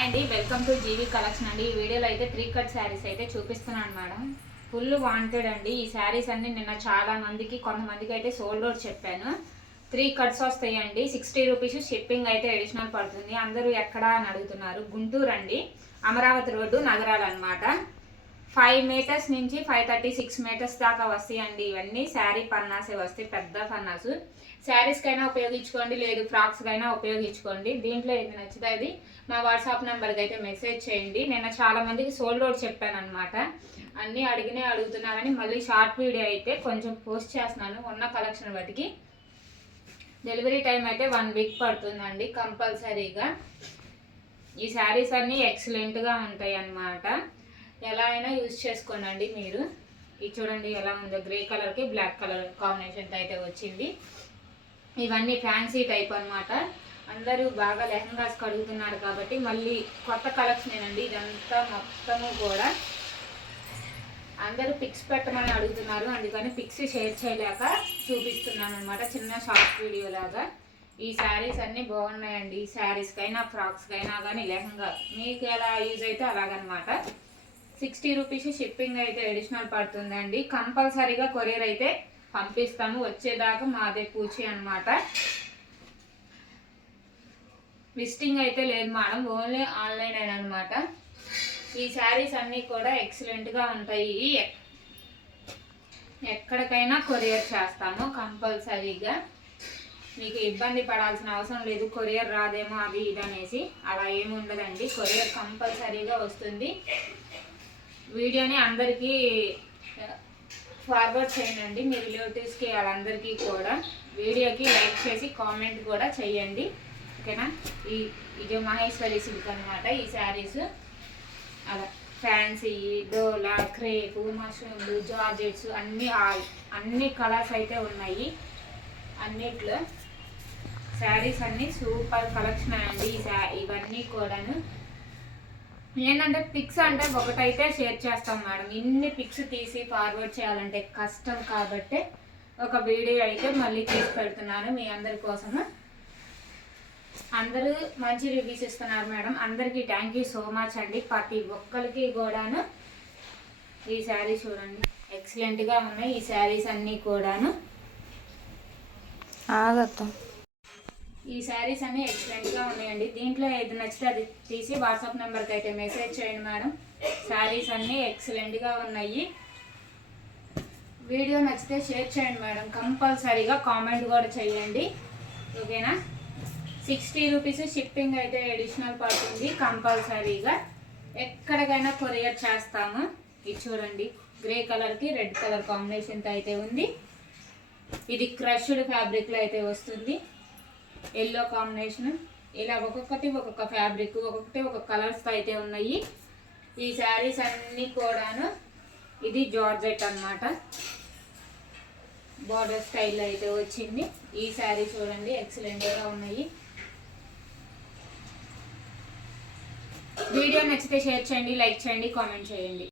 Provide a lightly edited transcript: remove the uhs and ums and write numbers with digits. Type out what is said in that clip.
అండి welcome to GV collection అండి. ఈ వీడియోలో అయితే 3 కట్ శారీస్ అయితే చూపిస్తున్నాను మేడం. ఫుల్ వాంటెడ్ అండి. ఈ శారీస్ అన్ని నిన్న చాలా మందికి కొంతమందికి అయితే సోల్డ్ అవుట్ చెప్పాను. 3 కట్స్ వస్తాయండి. 60 రూపీస్ షిప్పింగ్ అయితే అడిషనల్ పడుతుంది. అందరూ ఎక్కడా అని అడుగుతున్నారు. గుంటూరు అండి, అమరావతి రోడ్డు, నగరాలు అనమాట. 5 మీటర్స్ నుంచి 536 మీటర్స్ దాకా వస్తాయండి. ఇవన్నీ శారీ పన్నాసే వస్తాయి, పెద్ద పన్నాసు. శారీస్కైనా ఉపయోగించుకోండి, లేదు ఫ్రాక్స్కైనా ఉపయోగించుకోండి. దీంట్లో ఏది నచ్చితే అది మా వాట్సాప్ నెంబర్కి అయితే మెసేజ్ చేయండి. నేను చాలా మందికి సోల్డ్ అవుట్ చెప్పాను అనమాట. అన్నీ అడుగుతున్నారని మళ్ళీ షార్ట్ వీడియో అయితే కొంచెం పోస్ట్ చేస్తున్నాను. ఉన్న కలెక్షన్ బట్టికి డెలివరీ టైం అయితే 1 వీక్ పడుతుందండి కంపల్సరీగా. ఈ శారీస్ అన్నీ ఎక్సలెంట్గా ఉంటాయి అన్నమాట. ఎలా అయినా యూజ్ చేసుకోనండి మీరు. ఇది చూడండి ఎలా ఉందో, గ్రే కలర్కి బ్లాక్ కలర్ కాంబినేషన్ అయితే వచ్చింది. ఇవన్నీ ఫ్యాన్సీ టైప్ అనమాట. అందరూ బాగా లెహంగాస్ కడుగుతున్నారు కాబట్టి మళ్ళీ కొత్త కలెక్షన్ అండి. ఇదంతా మొత్తము కూడా అందరూ పిక్స్ పెట్టమని అడుగుతున్నారు, అందుకని పిక్స్ షేర్ చేయలేక చూపిస్తున్నాను అనమాట, చిన్న షార్ట్ వీడియో లాగా. ఈ శారీస్ అన్నీ బాగున్నాయండి. శారీస్కైనా ఫ్రాక్స్కైనా కానీ లెహంగా మీకు ఎలా యూజ్ అయితే అలాగనమాట. 60 రూపీస్ షిప్పింగ్ అయితే అడిషనల్ పడుతుందండి. కంపల్సరీగా కొరియర్ అయితే పంపిస్తాము. వచ్చేదాకా మాదే పూచి అనమాట. విజిటింగ్ అయితే లేదు మేడం, ఓన్లీ ఆన్లైన్ అనమాట. ఈ శారీస్ అన్నీ కూడా ఎక్సలెంట్గా ఉంటాయి. ఎక్కడికైనా కొరియర్ చేస్తాము కంపల్సరీగా. మీకు ఇబ్బంది పడాల్సిన అవసరం లేదు, కొరియర్ రాదేమో అది ఇది అనేసి అలా ఏమి ఉండదండి. కొరియర్ కంపల్సరీగా వస్తుంది. వీడియోని అందరికీ ఫార్వర్డ్ చేయండి, మీ రిలేటివ్స్కి వాళ్ళందరికీ కూడా. వీడియోకి లైక్ చేసి కామెంట్ కూడా చేయండి, ఓకేనా. ఇది మహేశ్వరి సిల్క్ అనమాట. ఈ శారీస్ అలా ఫ్యాన్సీ, డోలా, క్రేపు, మష్రూమ్లు, జార్జెట్స్ అన్ని కలర్స్ అయితే ఉన్నాయి. అన్నిట్లో శారీస్ అన్నీ సూపర్ కలెక్షన్ అండి. ఇవన్నీ కూడాను ఏంటంటే పిక్స్ అంటే ఒకటైతే షేర్ చేస్తాం మేడం. ఇన్ని పిక్స్ తీసి ఫార్వర్డ్ చేయాలంటే కష్టం కాబట్టి ఒక వీడియో అయితే మళ్ళీ తీసి పెడుతున్నాను మీ అందరి కోసము. అందరూ మంచి రివ్యూస్ ఇస్తున్నారు మేడం. అందరికీ థ్యాంక్ యూ సో మచ్ అండి. ప్రతి ఒక్కరికి కూడాను. ఈ శారీస్ చూడండి ఎక్సలెంట్గా ఉన్నాయి. ఈ శారీస్ అన్నీ కూడాను ఈ శారీస్ అన్నీ ఎక్సలెంట్గా ఉన్నాయండి. దీంట్లో ఏది నచ్చితే అది తీసి వాట్సాప్ నెంబర్కి అయితే మెసేజ్ చేయండి మేడం. శారీస్ అన్నీ ఎక్సలెంట్గా ఉన్నాయి. వీడియో నచ్చితే షేర్ చేయండి మేడం. కంపల్సరీగా కామెంట్ కూడా చేయండి, ఓకేనా. 60 రూపీస్ షిప్పింగ్ అయితే అడిషనల్ పడుతుంది. కంపల్సరీగా ఎక్కడికైనా కొరియర్ చేస్తాము. ఇది చూడండి గ్రే కలర్కి రెడ్ కలర్ కాంబినేషన్తో అయితే ఉంది. ఇది క్రష్డ్ ఫ్యాబ్రిక్లో అయితే వస్తుంది. Yellow combination. ఇలా ఒక్కొక్కటి ఒక్కొక్క ఫ్యాబ్రిక్, ఒక్కొక్కటి ఒక్కొక్క కలర్స్తో అయితే ఉన్నాయి. ఈ శారీస్ అన్నీ కూడాను ఇది జార్జెట్ అనమాట. బార్డర్ స్టైల్లో అయితే వచ్చింది. ఈ శారీ చూడండి ఎక్సలెంట్గా ఉన్నాయి. వీడియో నచ్చితే షేర్ చేయండి, లైక్ చేయండి, కామెంట్ చేయండి.